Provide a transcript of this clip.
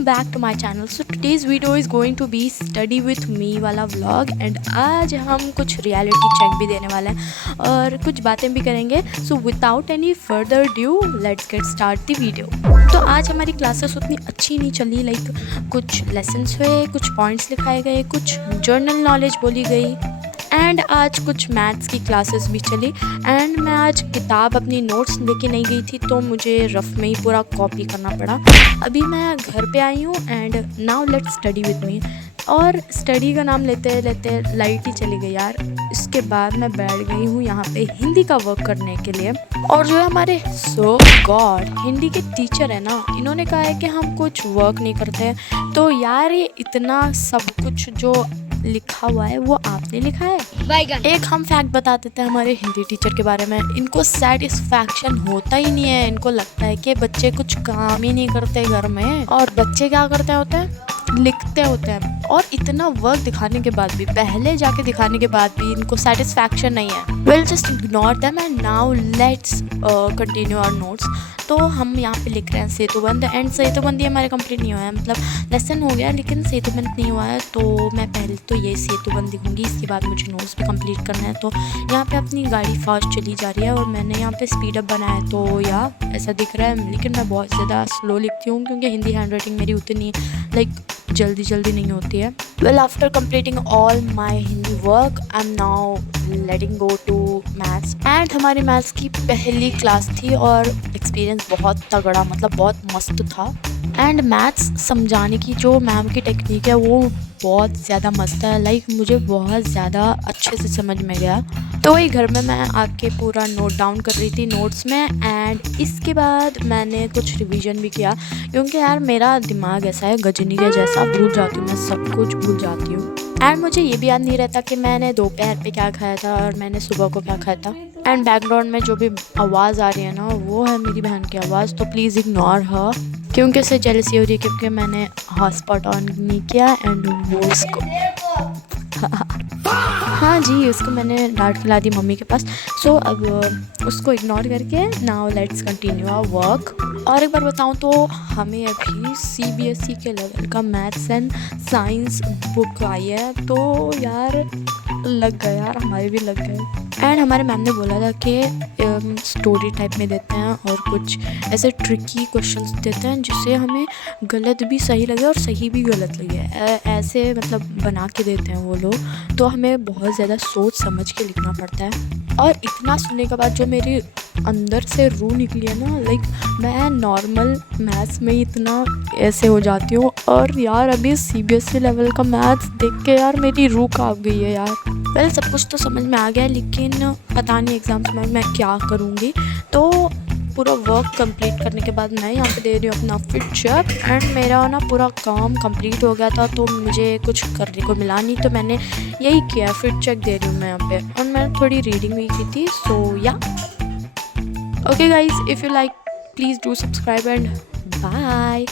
Welcome back to my channel. So today's video is going to be study with me वाला vlog and आज हम कुछ reality check भी देने वाले हैं और कुछ बातें भी करेंगे। So without any further due let's get start the video. तो आज हमारी क्लासेस उतनी अच्छी नहीं चली, लाइक कुछ लेसन्स हुए, कुछ पॉइंट्स लिखाए गए, कुछ जर्नल नॉलेज बोली गई एंड आज कुछ मैथ्स की क्लासेस भी चली। एंड मैं आज किताब अपनी नोट्स लेके नहीं गई थी तो मुझे रफ में ही पूरा कॉपी करना पड़ा। अभी मैं घर पे आई हूँ and now let's study with me. और स्टडी का नाम लेते लेते लाइट ही चली गई यार। इसके बाद मैं बैठ गई हूँ यहाँ पे हिंदी का वर्क करने के लिए। और जो है हमारे सो गॉड हिंदी के टीचर है ना, इन्होंने कहा है कि हम कुछ वर्क नहीं करते। तो यार ये इतना सब कुछ जो लिखा हुआ है वो आपने लिखा है। एक हम फैक्ट बता देते हैं हमारे हिंदी टीचर के बारे में। इनको सेटिस्फैक्शन होता ही नहीं है। इनको लगता है कि बच्चे कुछ काम ही नहीं करते घर में, और बच्चे क्या करते होते हैं, लिखते होते हैं। और इतना वर्क दिखाने के बाद भी, पहले जाके दिखाने के बाद भी इनको सेटिस्फैक्शन नहीं है। Well just ignore them and now let's continue our notes. तो हम यहाँ पे लिख रहे हैं सेतुबंध एंड सेतुबंध हमारे कंप्लीट नहीं हुआ है, मतलब लेसन हो गया लेकिन सेतुबंध नहीं हुआ है। तो मैं पहले तो ये सेतुबंध लिखूँगी, इसके बाद मुझे नोट्स भी कंप्लीट करना है। तो यहाँ पे अपनी गाड़ी फास्ट चली जा रही है और मैंने यहाँ पे स्पीड अप बनाया है, तो या ऐसा दिख रहा है। लेकिन मैं बहुत ज़्यादा स्लो लिखती हूँ क्योंकि हिंदी हैंड राइटिंग मेरी उतनी लाइक जल्दी नहीं होती है। Well after completing all my Hindi work I am now letting go to maths. And हमारी मैथ्स की पहली क्लास थी और एक्सपीरियंस बहुत तगड़ा, मतलब बहुत मस्त था। एंड मैथ्स समझाने की जो मैम की टेक्निक है वो बहुत ज़्यादा मस्त है, लाइक मुझे बहुत ज़्यादा अच्छे से समझ में गया। तो वही घर में मैं आके पूरा नोट डाउन कर रही थी नोट्स में। एंड इसके बाद मैंने कुछ रिवीजन भी किया क्योंकि यार मेरा दिमाग ऐसा है गजनी के जैसा, भूल जाती हूँ, मैं सब कुछ भूल जाती हूँ। एंड मुझे ये भी याद नहीं रहता कि मैंने दोपहर पे क्या खाया था और मैंने सुबह को क्या खाया था। एंड बैकग्राउंड में जो भी आवाज़ आ रही है ना वो है मेरी बहन की आवाज़, तो प्लीज़ इग्नोर हर क्योंकि उसे जेलसी हो रही है क्योंकि मैंने हॉटस्पॉट ऑन नहीं किया एंड वो उसको हाँ जी, उसको मैंने डांट खिला दी मम्मी के पास। सो अब उसको इग्नोर करके now let's continue our work. और एक बार बताऊँ तो हमें अभी CBSE के लेवल का मैथ्स एंड साइंस बुक आई है, तो यार लग गए यार, हमारे भी लग गए। एंड हमारे मैम ने बोला था कि स्टोरी टाइप में देते हैं और कुछ ऐसे ट्रिकी क्वेश्चंस देते हैं जिससे हमें गलत भी सही लगे और सही भी गलत लगे, ऐसे मतलब बना के देते हैं वो लोग। तो हमें बहुत ज़्यादा सोच समझ के लिखना पड़ता है। और इतना सुनने के बाद जो मेरी अंदर से रूह निकली है ना, लाइक मैं नॉर्मल मैथ्स में ही इतना ऐसे हो जाती हूँ और यार अभी CBSE लेवल का मैथ्स देख के यार मेरी रूह काँप गई है यार। वेल सब कुछ तो समझ में आ गया लेकिन पता नहीं एग्ज़ाम्स में मैं क्या करूँगी। तो पूरा वर्क कंप्लीट करने के बाद मैं यहाँ पे दे रही हूँ अपना फिट चेक एंड मेरा ना पूरा काम कंप्लीट हो गया था तो मुझे कुछ करने को मिला नहीं, तो मैंने यही किया, फिट चेक दे रही हूँ मैं यहाँ पे। और मैंने थोड़ी रीडिंग भी की थी। सो या okay guys, if you like please do subscribe and bye.